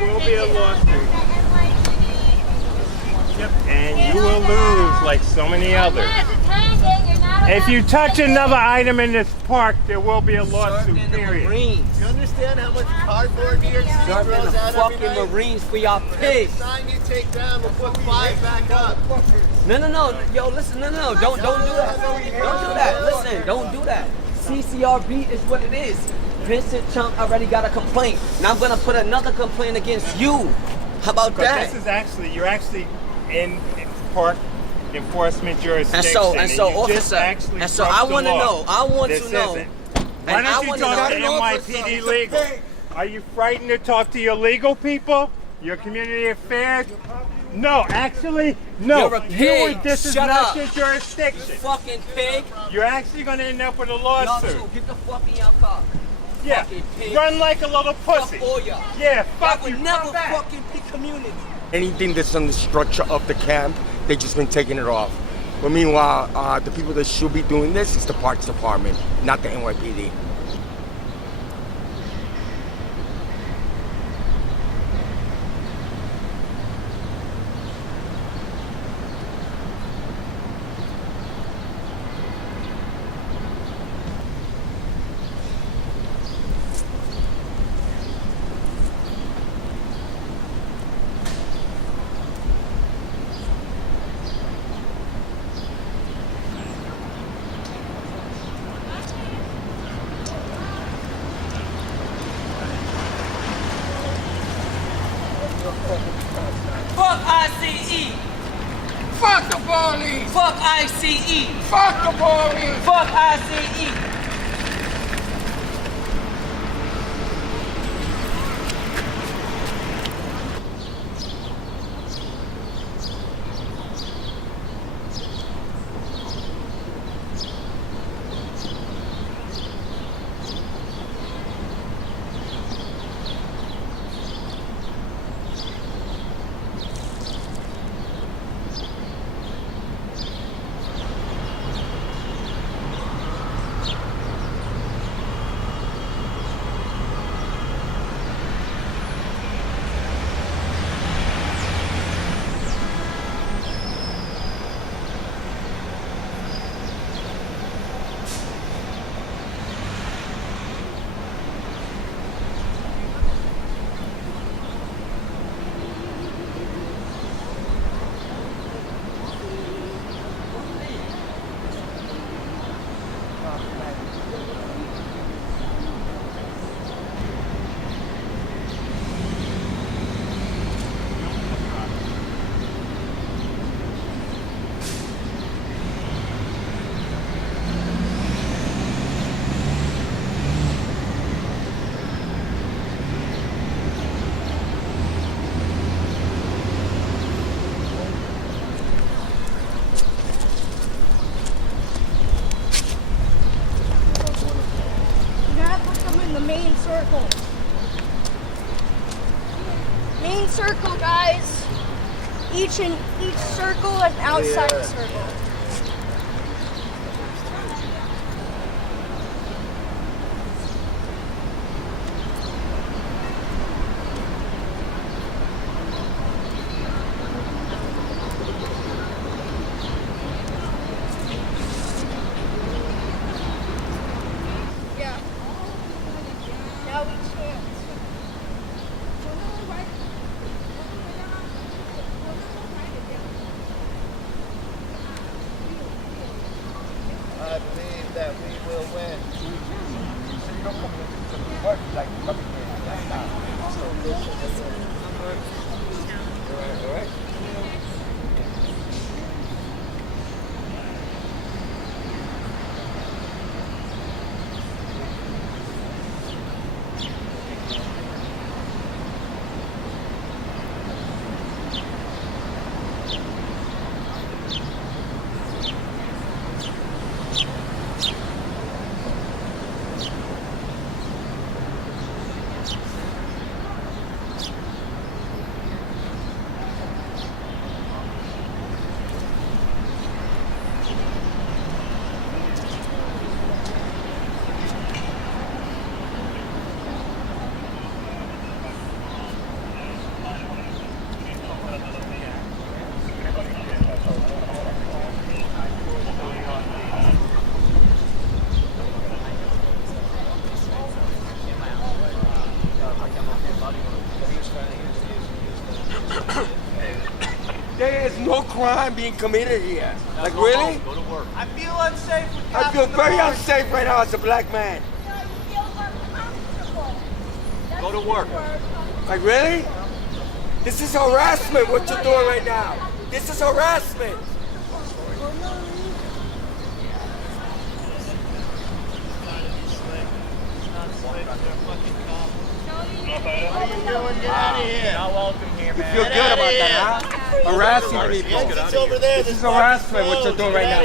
will be a lawsuit. Yep, and you will lose like so many others. If you touch another item in this park, there will be a lawsuit, period. Marines. You understand how much cardboard New York City Serving throws the out every fucking night? Marines for y'all Every pigs. sign you take down, we'll put 5 back up. No. Yo, listen, no. Don't do that. Don't do that. Listen, don't do that. CCRB is what it is. Vincent Chunk already got a complaint. Now I'm gonna put another complaint against you. How about that? This is actually, you're actually in park enforcement jurisdiction. And so, you just officer, actually and so broke I the want to law. know. I want This to know. isn't. Why And I don't you wanna talk to know- NYPD legal? Are you frightened to talk to your legal people? Your community affairs? No, actually, no. You're a pig. This is Shut not up. your jurisdiction. Fucking pig. You're actually going to end up with a Y'all lawsuit. too. Get the fuck in your car. Yeah, Fucking pig. run like a little pussy. Fuck all y'all. Yeah, fuck Y'all you. would never Come back. fucking be community. Anything that's on the structure of the camp, they just been taking it off. But meanwhile, the people that should be doing this is the Parks Department, not the NYPD. Fuck ICE. Fuck the police! Fuck ICE. Fuck the police! Fuck ICE. You have to come in the main circle. Main circle, guys. Each circle and outside the circle. Yeah. Now we can't. I believe that we will win. crime being committed here. Like, really? Go to work. I feel unsafe with I feel very unsafe right now as a black man. Go to work. Like, really? This is harassment, what you're doing right now. This is harassment. Not welcome here, You man. feel good about that, huh? Harassing people. It's over there. This is harassment, what you're doing right now.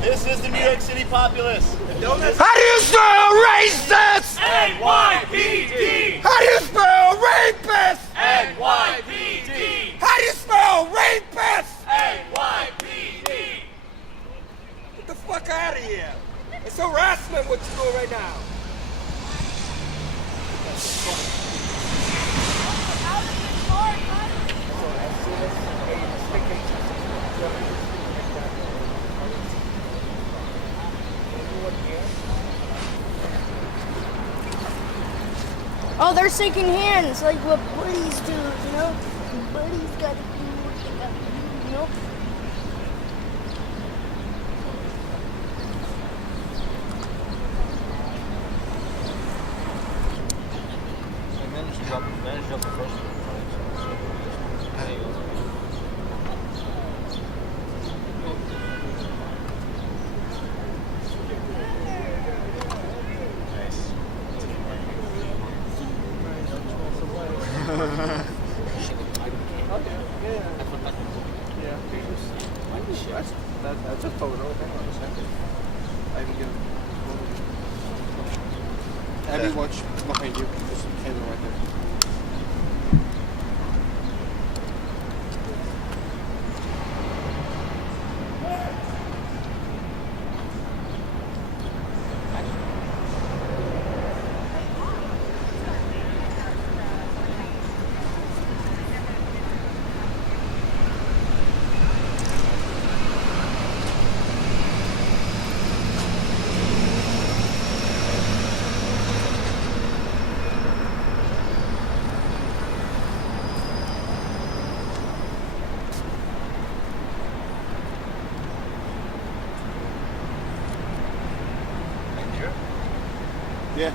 This is the New York City populace. How do you spell racist? NYPD! How do you spell rapist? NYPD! How do you spell rapist? NYPD! Get the fuck out of here. It's harassment what you're doing right now. Oh, they're shaking hands like what buddies do, you know? Buddies gotta do what they gotta do, you know? Managed to drop the first one. That's a photo. Hang on a second. I can give Abby, watch behind you. There's some candle right there. Yeah.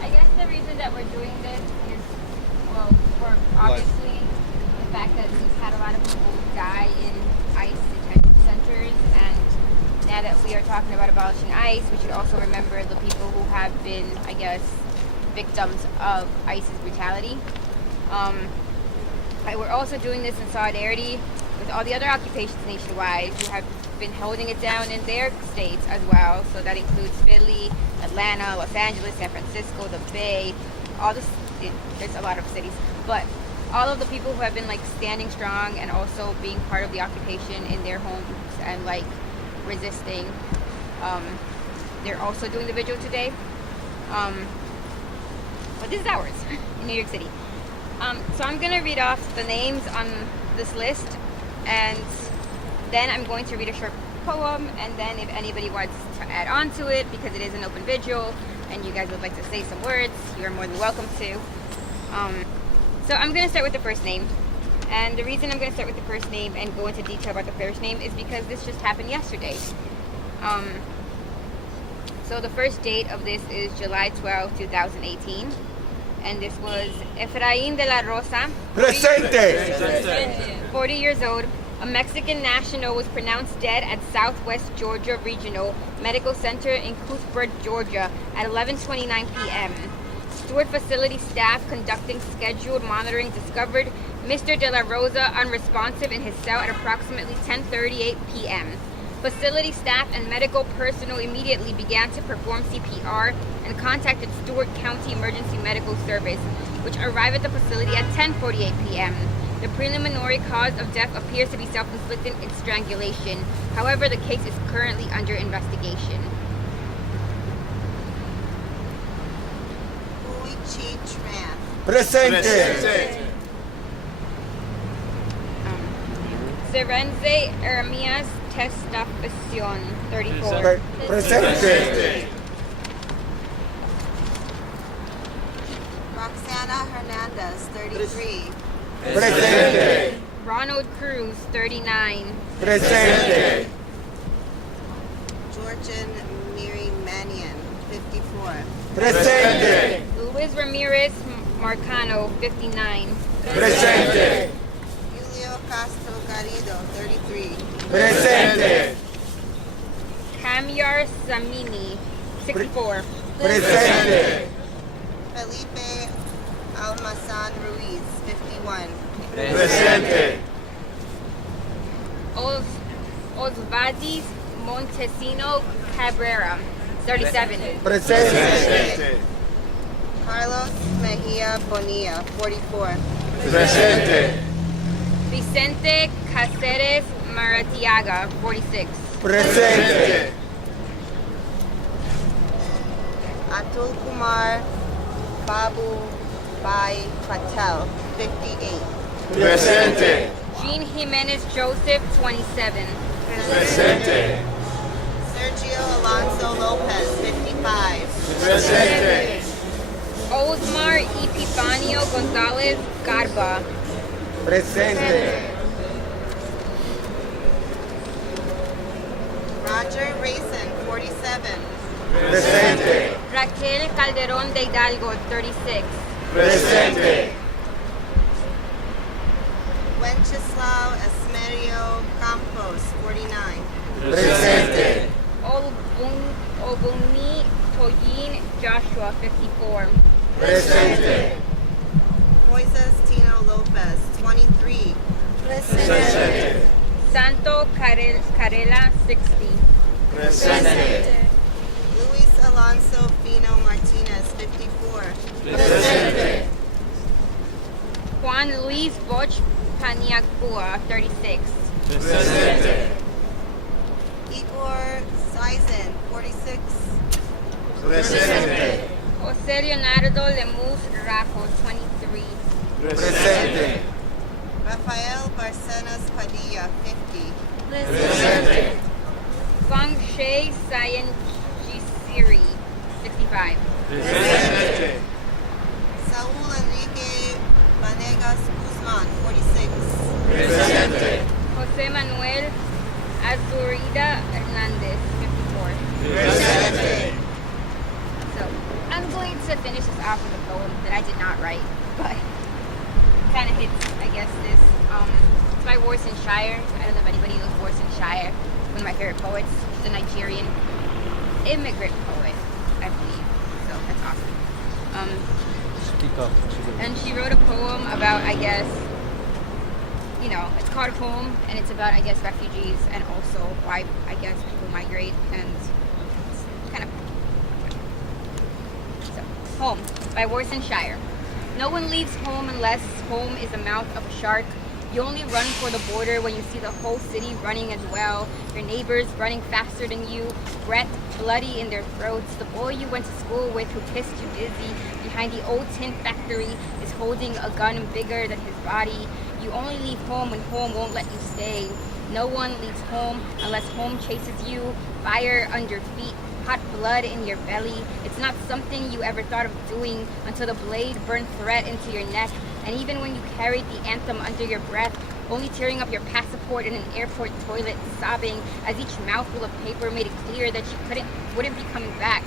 I guess the reason that we're doing this is, well, for obviously the fact that we've had a lot of people die in ICE detention centers, and now that we are talking about abolishing ICE, we should also remember the people who have been, I guess, victims of ICE's brutality. We're also doing this in solidarity with all the other occupations nationwide who have been holding it down in their states as well. So that includes Philly, Atlanta, Los Angeles, San Francisco, the Bay, there's a lot of cities, but all of the people who have been like standing strong and also being part of the occupation in their homes and like resisting, they're also doing the vigil today. But this is ours in New York City. So I'm gonna read off the names on this list, and then I'm going to read a short poem, and then if anybody wants to add on to it, because it is an open vigil, and you guys would like to say some words, you are more than welcome to. So I'm gonna start with the first name. And the reason I'm gonna start with the first name and go into detail about the first name is because this just happened yesterday. So the first date of this is July 12, 2018. And this was Efraín de la Rosa, Presente. 40 years old, a Mexican national, was pronounced dead at Southwest Georgia Regional Medical Center in Cuthbert, Georgia at 11:29 p.m. Stewart facility staff conducting scheduled monitoring discovered Mr. De La Rosa unresponsive in his cell at approximately 10:38 p.m. Facility staff and medical personnel immediately began to perform CPR and contacted Stewart County Emergency Medical Service, which arrived at the facility at 10:48 p.m. The preliminary cause of death appears to be self-inflicted strangulation. However, the case is currently under investigation. Uichi Tran. Presente. Serenze Ermias Testafición, 34. Presente. Roxana Hernandez, 33. Presente. Ronald Cruz, 39. Presente. Georgian Miri Manion, 54. Presente. Luis Ramirez Marcano, 59. Presente. Julio Castro Garrido, 33. Presente. Kamyar Samini, 64. Presente. Felipe Almazan Ruiz, 51. Presente. Osvaldis Montesino Cabrera, 37. Presente. Carlos Mejia Bonilla, 44. Presente. Vicente Cáceres Maratiaga, 46. Presente. Atul Kumar Babu Bai Patel, 58. Presente. Jean Jimenez Joseph, 27. Presente. Sergio Alonso Lopez, 55. Presente. Osmar Epifanio Gonzalez Garba, Presente. Roger Racing, 47. Presente. Raquel Calderón de Hidalgo, 36. Presente. Wenceslao Esmerio Campos, 49. Presente. Obuni Toyin Joshua, 54. Presente. Moises Tino Lopez, 23. Presente. Santo Carela, 60. Presente. Luis Alonso Fino Martinez, 54. Presente. Juan Luis Boch Paniagua, 36. Presente. Igor Sizen, 46. Presente. José Leonardo Lemus Rajo, 23. Presente. Rafael Barcenas Padilla, 50. Presente. Feng Shui Sayan Gisiri, 65. Presente. Saúl Enrique Vanegas Guzman, 46. Presente. José Manuel Azurida Hernandez, 54. Presente. So, I'm going to finish this off with a poem that I did not write, but kind of hits, I guess, this. It's by Warsan Shire. I don't know if anybody knows Warsan Shire, one of my favorite poets. She's a Nigerian immigrant poet, I believe. So that's awesome. Speak up. And she wrote a poem about, I guess, you know, it's called Home, and it's about, I guess, refugees and also why, I guess, people migrate, and it's kind of... So, Home, by Warsan Shire. No one leaves home unless home is the mouth of a shark. You only run for the border when you see the whole city running as well. Your neighbors running faster than you, breath bloody in their throats. The boy you went to school with who kissed you dizzy behind the old tin factory is holding a gun bigger than his body. You only leave home when home won't let you stay. No one leaves home unless home chases you. Fire under feet, hot blood in your belly. It's not something you ever thought of doing until the blade burned thread into your neck. And even when you carried the anthem under your breath, only tearing up your passport in an airport toilet, sobbing as each mouthful of paper made it clear that you wouldn't be coming back.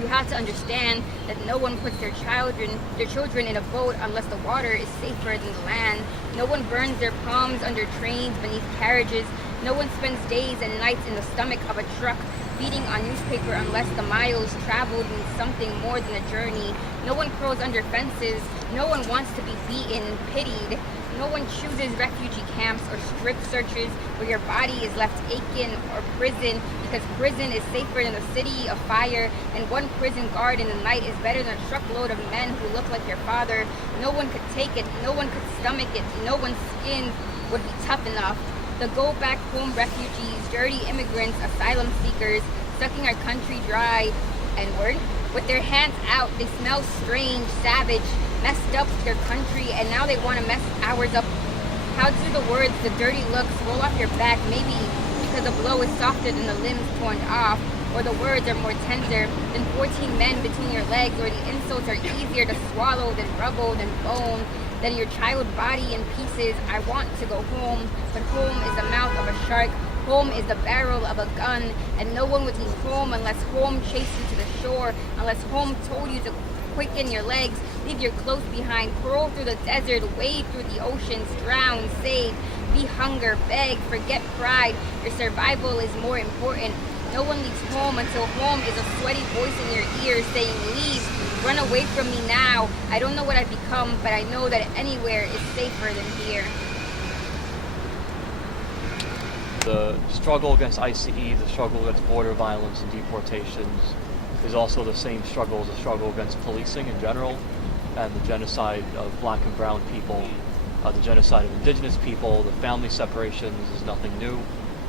You have to understand that no one puts their children in a boat unless the water is safer than the land. No one burns their palms under trains beneath carriages. No one spends days and nights in the stomach of a truck feeding on newspaper unless the miles traveled means something more than a journey. No one crawls under fences. No one wants to be beaten, pitied. No one chooses refugee camps or strip searches where your body is left aching, or prison, because prison is safer than the city of fire, and one prison guard in the night is better than a truckload of men who look like your father. No one could take it, no one could stomach it, no one's skin would be tough enough. The go back home refugees, dirty immigrants, asylum seekers, sucking our country dry, N-word, with their hands out, they smell strange, savage, messed up their country, and now they want to mess ours up. How do the words, the dirty looks roll off your back? Maybe because the blow is softer than the limbs torn off, or the words are more tender than 14 men between your legs, or the insults are easier to swallow than rubble, than bone, than your child body in pieces. I want to go home, but home is the mouth of a shark. Home is the barrel of a gun, and no one would leave home unless home chased you to the shore, unless home told you to quicken your legs, leave your clothes behind, crawl through the desert, wade through the oceans, drown, save, be hunger, beg, forget pride. Your survival is more important. No one leaves home until home is a sweaty voice in your ear saying, leave, run away from me now. I don't know what I've become, but I know that anywhere is safer than here. The struggle against ICE, the struggle against border violence and deportations is also the same struggle as the struggle against policing in general, and the genocide of black and brown people, the genocide of indigenous people, the family separations is nothing new.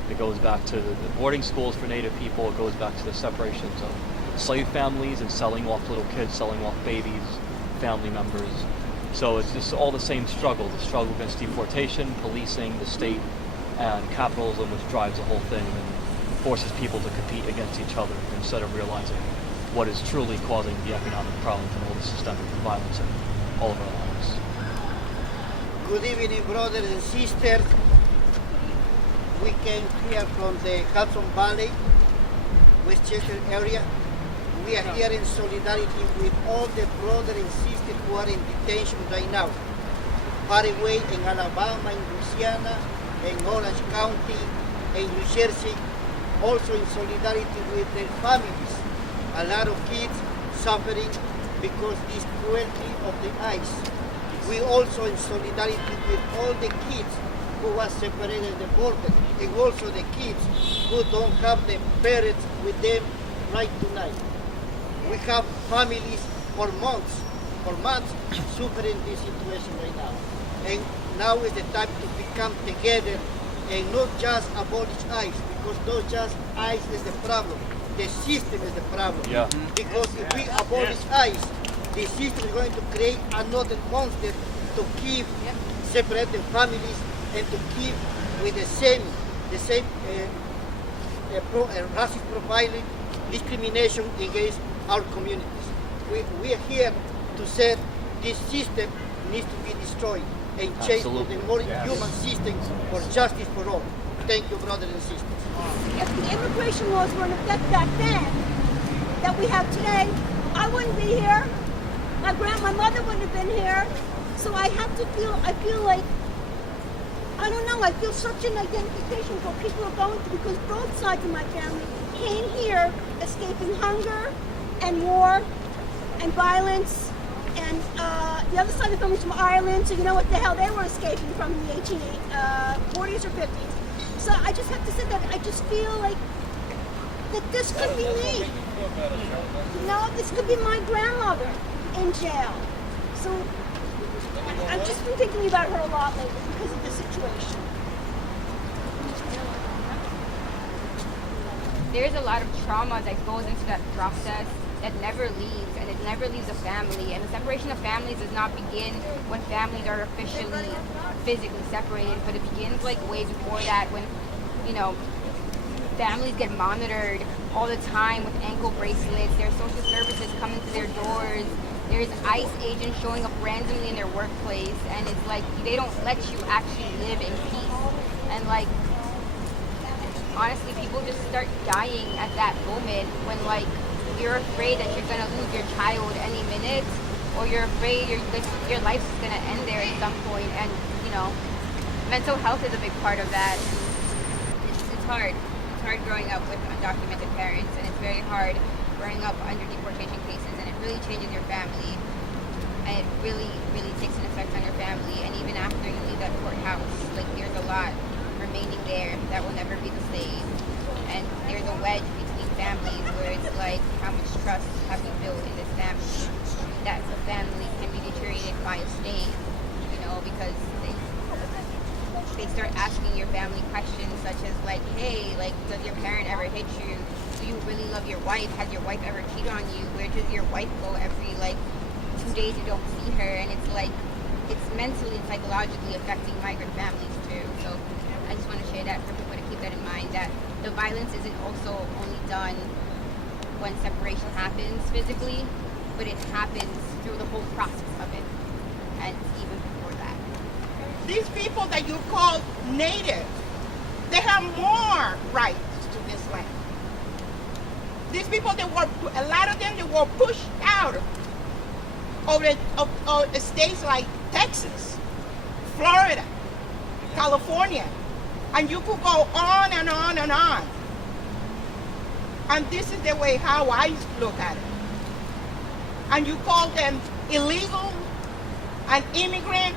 It goes back to the boarding schools for Native people, it goes back to the separations of slave families and selling off little kids, selling off babies, family members. So it's just all the same struggle, the struggle against deportation, policing, the state, and capitalism, which drives the whole thing and forces people to compete against each other instead of realizing what is truly causing the economic problems and all the systemic violence in all of our lives. Good evening, brothers and sisters. We came here from the Hudson Valley, Westchester area. We are here in solidarity with all the brothers and sisters who are in detention right now. Far away in Alabama, in Louisiana, in Orange County, in New Jersey, also in solidarity with their families. A lot of kids suffering because this cruelty of the ICE. We also in solidarity with all the kids who are separated at the border, and also the kids who don't have the parents with them right tonight. We have families for months suffering this situation right now. And now is the time to become together and not just abolish ICE, because not just ICE is the problem. The system is the problem. Yeah. Because if we abolish ICE, the system is going to create another monster to keep separating families and to keep with the same racist profiling, discrimination against our communities. We are here to say this system needs to be destroyed and change to the more human system for justice for all. Thank you, brothers and sisters. If the immigration laws were in effect back then, that we have today, I wouldn't be here. My mother wouldn't have been here. So I feel like, I don't know, I feel such an identification for what people are going through, because both sides of my family came here escaping hunger and war and violence, and the other side of the family is from Ireland, so you know what the hell they were escaping from in the 1840s or 50s. So I just have to say that I just feel like that this could be me. You know, this could be my grandmother in jail. So I've just been thinking about her a lot lately because of the situation. There's a lot of trauma that goes into that process that never leaves, and it never leaves a family. And the separation of families does not begin when families are officially physically separated, but it begins like way before that, when, you know, families get monitored all the time with ankle bracelets. There's social services coming to their doors. There's ICE agents showing up randomly in their workplace, and it's like they don't let you actually live in peace. And like, honestly, people just start dying at that moment when like you're afraid that you're gonna lose your child any minute, or you're afraid your life's gonna end there at some point. And you know, mental health is a big part of that. It's hard. It's hard growing up with undocumented parents, and it's very hard growing up under deportation cases, and it really changes your family. and it really, really takes an effect on your family. And even after you leave that courthouse, like there's a lot remaining there that will never be the same. And there's a wedge between families where it's like, how much trust have you built in this family? That the family can be deteriorated by a stain, you know, because they start asking your family questions such as like, hey, like, does your parent ever hit you? Do you really love your wife? Has your wife ever cheated on you? Where does your wife go every like 2 days you don't see her? And it's like, it's mentally and psychologically affecting migrant families too. So I just want to share that for people to keep that in mind, that the violence isn't also only done when separation happens physically, but it happens through the whole process of it, and even before that. These people that you call native, they have more rights to this land. These people, a lot of them, they were pushed out of states like Texas, Florida, California, and you could go on and on and on. And this is the way how I look at it. And you call them illegal and immigrant.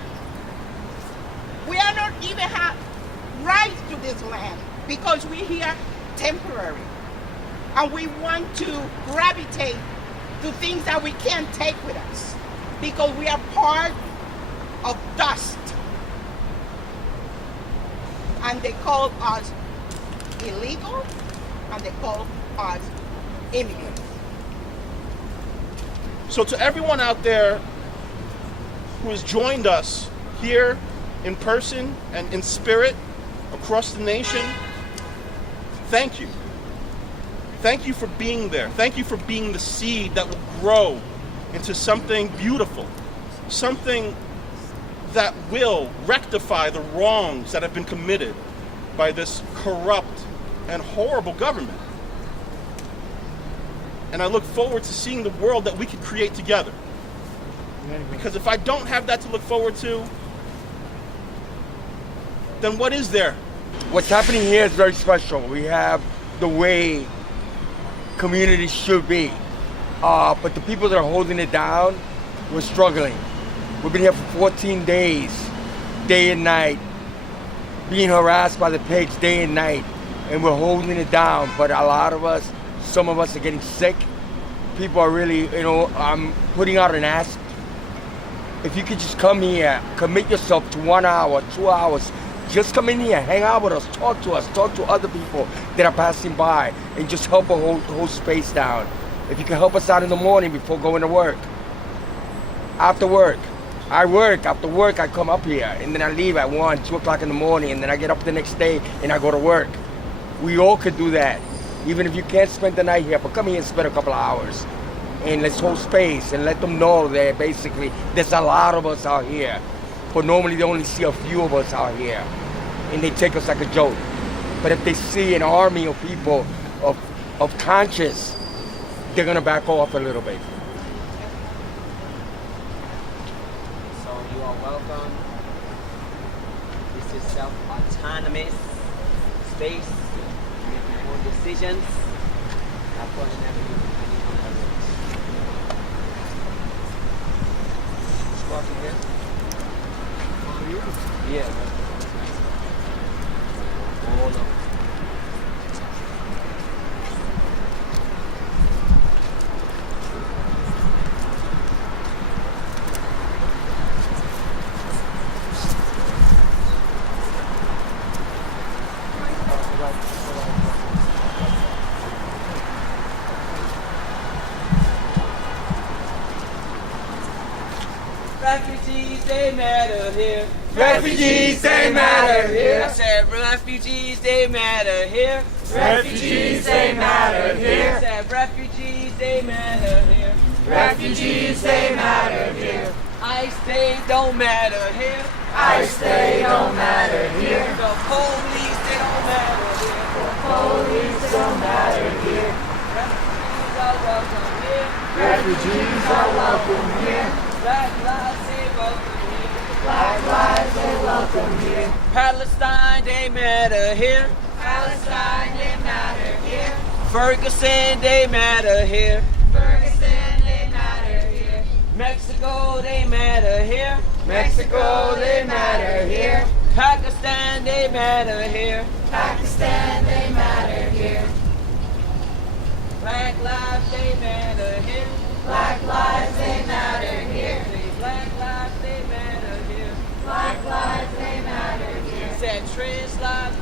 We are not even have rights to this land because we're here temporary. And we want to gravitate to things that we can't take with us because we are part of dust. And they call us illegal and they call us immigrants. So to everyone out there who has joined us here in person and in spirit across the nation, thank you. Thank you for being there. Thank you for being the seed that will grow into something beautiful, something that will rectify the wrongs that have been committed by this corrupt and horrible government. And I look forward to seeing the world that we can create together. Because if I don't have that to look forward to, then what is there? What's happening here is very special. We have the way communities should be. But the people that are holding it down, we're struggling. We've been here for 14 days, day and night, being harassed by the pigs day and night, and we're holding it down. But a lot of us, some of us are getting sick. People are really, I'm putting out an ask. If you could just come here, commit yourself to 1 hour, 2 hours, just come in here, hang out with us, talk to other people that are passing by, and just help a whole space down. If you can help us out in the morning before going to work. After work. I work, after work I come up here, and then I leave at 1, 2 o'clock in the morning, and then I get up the next day and I go to work. We all could do that. Even if you can't spend the night here, but come here and spend a couple of hours. And let's hold space and let them know that basically there's a lot of us out here. But normally they only see a few of us out here. And they take us like a joke. But if they see an army of people of conscience, they're gonna back off a little bit. So you are welcome. This is self-autonomous space. Make your own decisions. Unfortunately, anyone else. Walking here. Yeah. Oh no. Refugees, they matter here. Refugees, they matter here. I said refugees, they matter here. Refugees, they matter here. I said refugees, they matter here. Refugees, they matter here. I stay don't matter here. I stay don't matter here. The police, they don't matter here. The police don't matter here. Refugees are welcome here. Refugees are welcome here. Black lives, they welcome here. Black lives, they welcome here. Palestine, they matter here. Palestine, they matter here. Ferguson, they matter here. Ferguson, they matter here. Mexico, they matter here. Mexico, they matter here. Pakistan, they matter here. Pakistan, they matter here. Black lives, they matter here. Black lives, they matter here. Black lives, they matter here. Black lives, they matter here. Said trans lives,